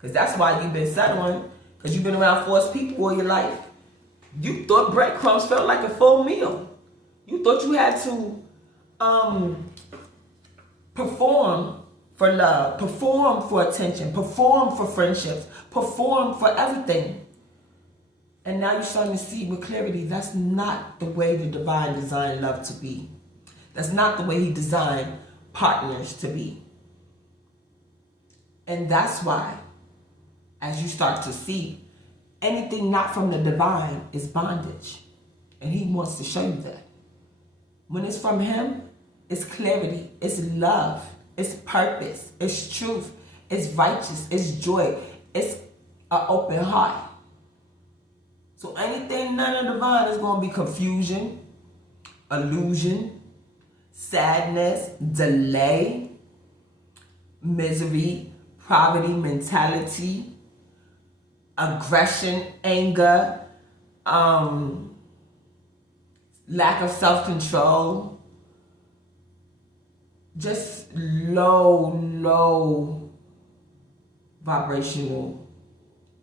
Because that's why you've been settling, because you've been around forced people all your life. You thought breadcrumbs felt like a full meal. You thought you had to perform for love, perform for attention, perform for friendships, perform for everything. And now you're starting to see with clarity, that's not the way the divine designed love to be. That's not the way he designed partners to be. And that's why, as you start to see, anything not from the divine is bondage. And he wants to show you that. When it's from him, it's clarity, it's love, it's purpose, it's truth, it's righteous, it's joy, it's an open heart. So anything not of the divine is going to be confusion, illusion, sadness, delay, misery, poverty mentality, aggression, anger, lack of self-control, just low vibrational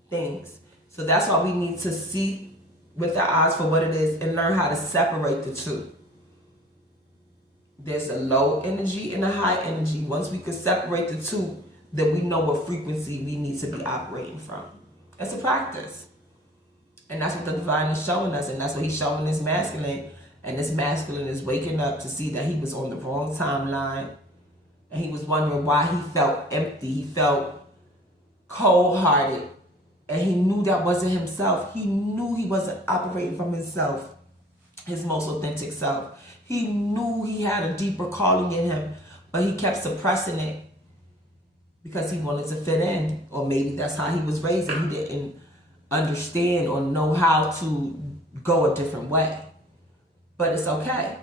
things. So that's why we need to see with our eyes for what it is and learn how to separate the two. There's a low energy and a high energy. Once we can separate the two, then we know what frequency we need to be operating from. It's a practice. And that's what the divine is showing us. And that's what he's showing this masculine. And this masculine is waking up to see that he was on the wrong timeline. And he was wondering why he felt empty. He felt cold-hearted. And he knew that wasn't himself. He knew he wasn't operating from himself, his most authentic self. He knew he had a deeper calling in him, but he kept suppressing it because he wanted to fit in. Or maybe that's how he was raised and he didn't understand or know how to go a different way. But it's okay,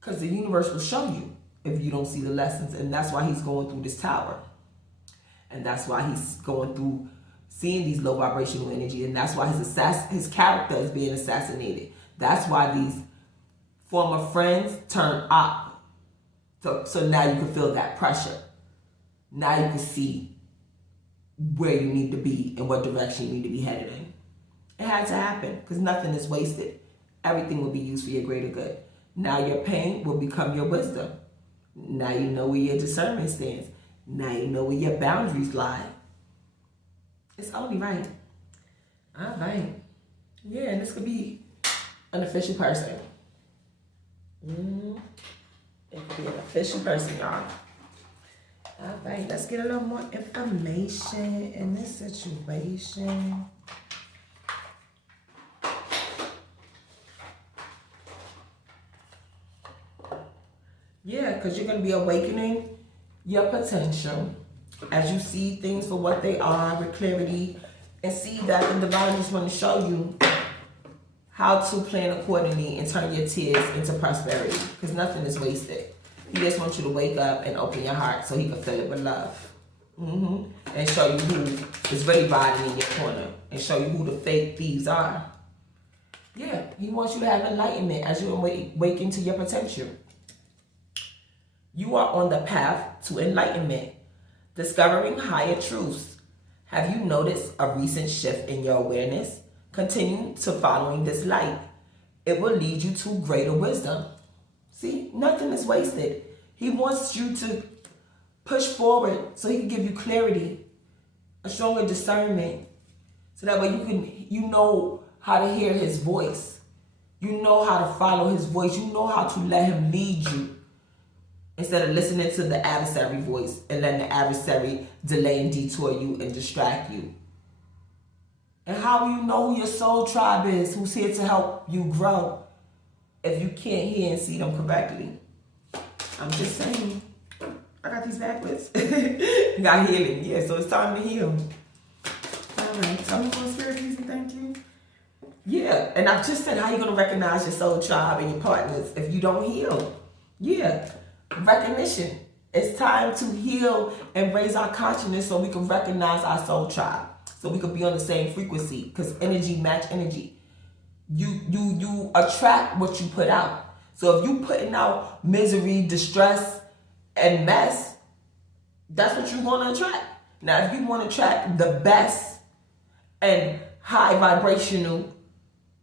because the universe will show you if you don't see the lessons. And that's why he's going through this tower. And that's why he's going through seeing these low vibrational energy. And that's why his character is being assassinated. That's why these former friends turn up. So now you can feel that pressure. Now you can see where you need to be and what direction you need to be headed in. It had to happen because nothing is wasted. Everything will be used for your greater good. Now your pain will become your wisdom. Now you know where your discernment stands. Now you know where your boundaries lie. It's only right. All right. Yeah, and this could be an official person. It could be an official person, y'all. All right, let's get a little more information in this situation. Yeah, because you're going to be awakening your potential as you see things for what they are with clarity, and see that the divine just want to show you how to plan accordingly and turn your tears into prosperity, because nothing is wasted. He just wants you to wake up and open your heart so he can fill it with love. And show you who is really riding in your corner, and show you who the fake thieves are. Yeah, he wants you to have enlightenment as you awaken to your potential. You are on the path to enlightenment, discovering higher truths. Have you noticed a recent shift in your awareness? Continue to following this light. It will lead you to greater wisdom. See, nothing is wasted. He wants you to push forward so he can give you clarity, a stronger discernment, so that way you know how to hear his voice. You know how to follow his voice. You know how to let him lead you, instead of listening to the adversary voice and letting the adversary delay and detour you and distract you. And how will you know who your soul tribe is, who's here to help you grow, if you can't hear and see them correctly? I'm just saying. I got these backwards. Got healing. Yeah, so it's time to heal. All right. Tell me more spirit, please, and thank you. Yeah, and I've just said how you're going to recognize your soul tribe and your partners if you don't heal. Yeah. Recognition. It's time to heal and raise our consciousness so we can recognize our soul tribe, so we can be on the same frequency, because energy match energy. You attract what you put out. So if you putting out misery, distress, and mess, that's what you're going to attract. Now, if you want to attract the best and high vibrational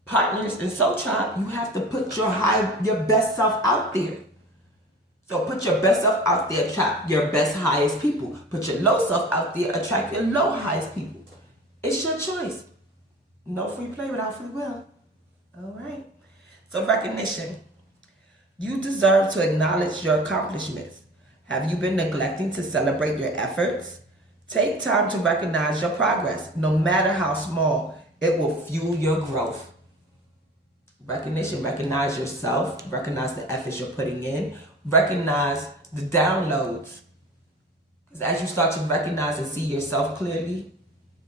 partners in Soul Tribe, you have to put your best self out there. So put your best self out there, attract your best, highest people. Put your low self out there, attract your low, highest people. It's your choice. No free play without free will. All right. So recognition. You deserve to acknowledge your accomplishments. Have you been neglecting to celebrate your efforts? Take time to recognize your progress. No matter how small, it will fuel your growth. Recognition. Recognize yourself. Recognize the efforts you're putting in. Recognize the downloads. Because as you start to recognize and see yourself clearly,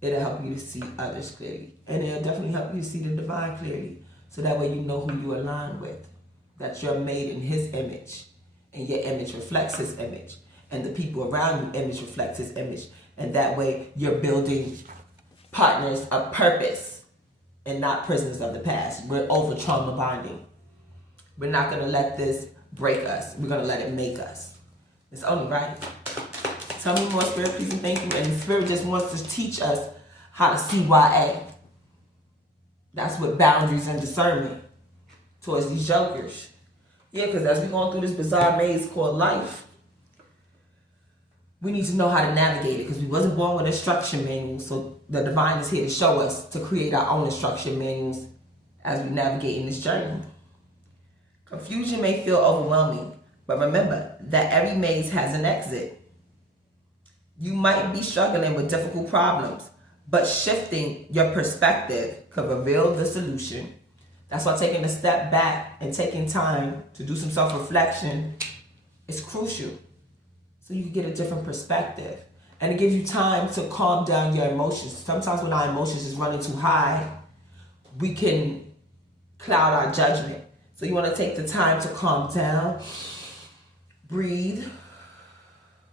it'll help you to see others clearly. And it'll definitely help you to see the divine clearly. So that way you know who you align with. That you're made in his image. And your image reflects his image. And the people around you image reflects his image. And that way you're building partners of purpose and not prisoners of the past. We're over trauma bonding. We're not going to let this break us. We're going to let it make us. It's only right. Tell me more, Spirit, please and thank you. And the Spirit just wants to teach us how to CYA. That's what boundaries and discernment towards these jokers. Yeah, because as we're going through this bizarre maze called life, we need to know how to navigate it because we wasn't born with instruction manuals. So the divine is here to show us to create our own instruction manuals as we navigate in this journey. Confusion may feel overwhelming, but remember that every maze has an exit. You might be struggling with difficult problems, but shifting your perspective could reveal the solution. That's why taking a step back and taking time to do some self-reflection is crucial. So you can get a different perspective. And it gives you time to calm down your emotions. Sometimes when our emotions is running too high, we can cloud our judgment. So you want to take the time to calm down, breathe,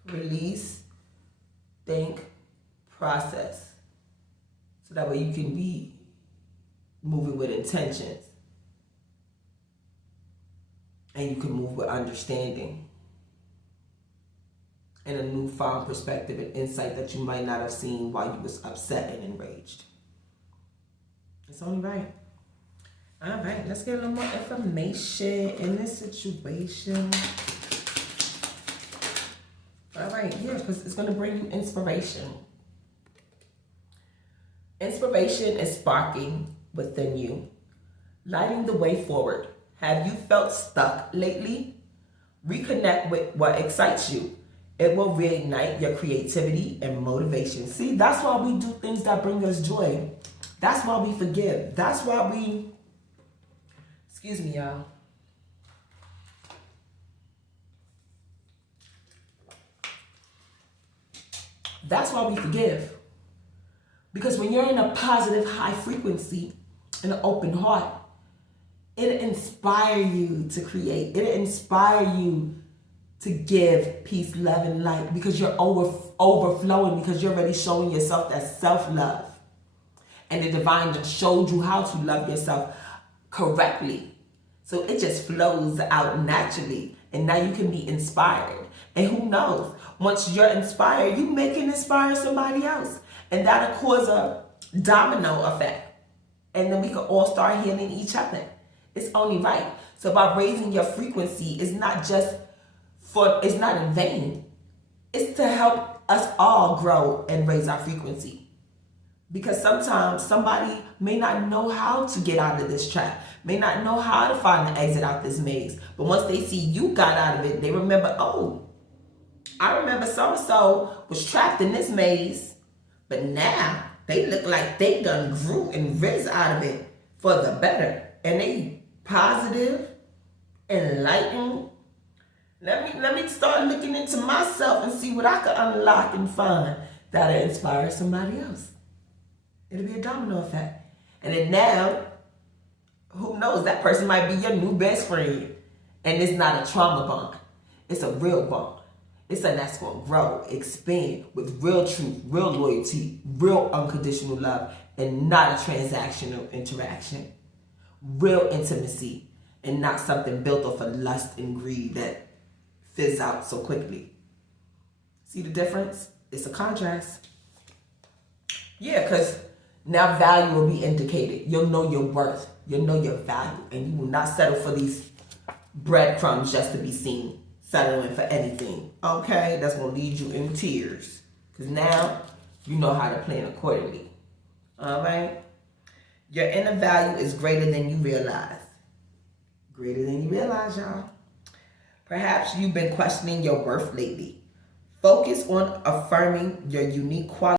release, think, process. So that way you can be moving with intentions. And you can move with understanding. And a newfound perspective and insight that you might not have seen while you was upset and enraged. It's only right. All right, let's get a little more information in this situation. All right, yeah, because it's going to bring you inspiration. Inspiration is sparking within you, lighting the way forward. Have you felt stuck lately? Reconnect with what excites you. It will reignite your creativity and motivation. See, that's why we do things that bring us joy. That's why we forgive. That's why we... Excuse me, y'all. That's why we forgive. Because when you're in a positive, high frequency, in an open heart, it'll inspire you to create. It'll inspire you to give peace, love, and light because you're overflowing, because you're already showing yourself that self-love. And the divine just showed you how to love yourself correctly. So it just flows out naturally. And now you can be inspired. And who knows, once you're inspired, you may can inspire somebody else. And that'll cause a domino effect. And then we can all start healing each other. It's only right. So by raising your frequency, it's not in vain. It's to help us all grow and raise our frequency. Because sometimes somebody may not know how to get out of this trap, may not know how to find the exit out this maze. But once they see you got out of it, they remember, oh, I remember so-and-so was trapped in this maze, but now they look like they done grew and riz out of it for the better. And they positive, enlightened. Let me start looking into myself and see what I could unlock and find that'll inspire somebody else. It'll be a domino effect. And then now, who knows, that person might be your new best friend. And it's not a trauma bond. It's a real bond. It's something that's going to grow, expand with real truth, real loyalty, real unconditional love, and not a transactional interaction. Real intimacy, and not something built off of lust and greed that fizz out so quickly. See the difference? It's a contrast. Yeah, because now value will be indicated. You'll know your worth. You'll know your value. And you will not settle for these breadcrumbs just to be seen. Settling for anything. Okay? That's going to lead you in tears. Because now you know how to plan accordingly. Alright? Your inner value is greater than you realize. Greater than you realize, y'all. Perhaps you've been questioning your worth lately. Focus on affirming your unique qualities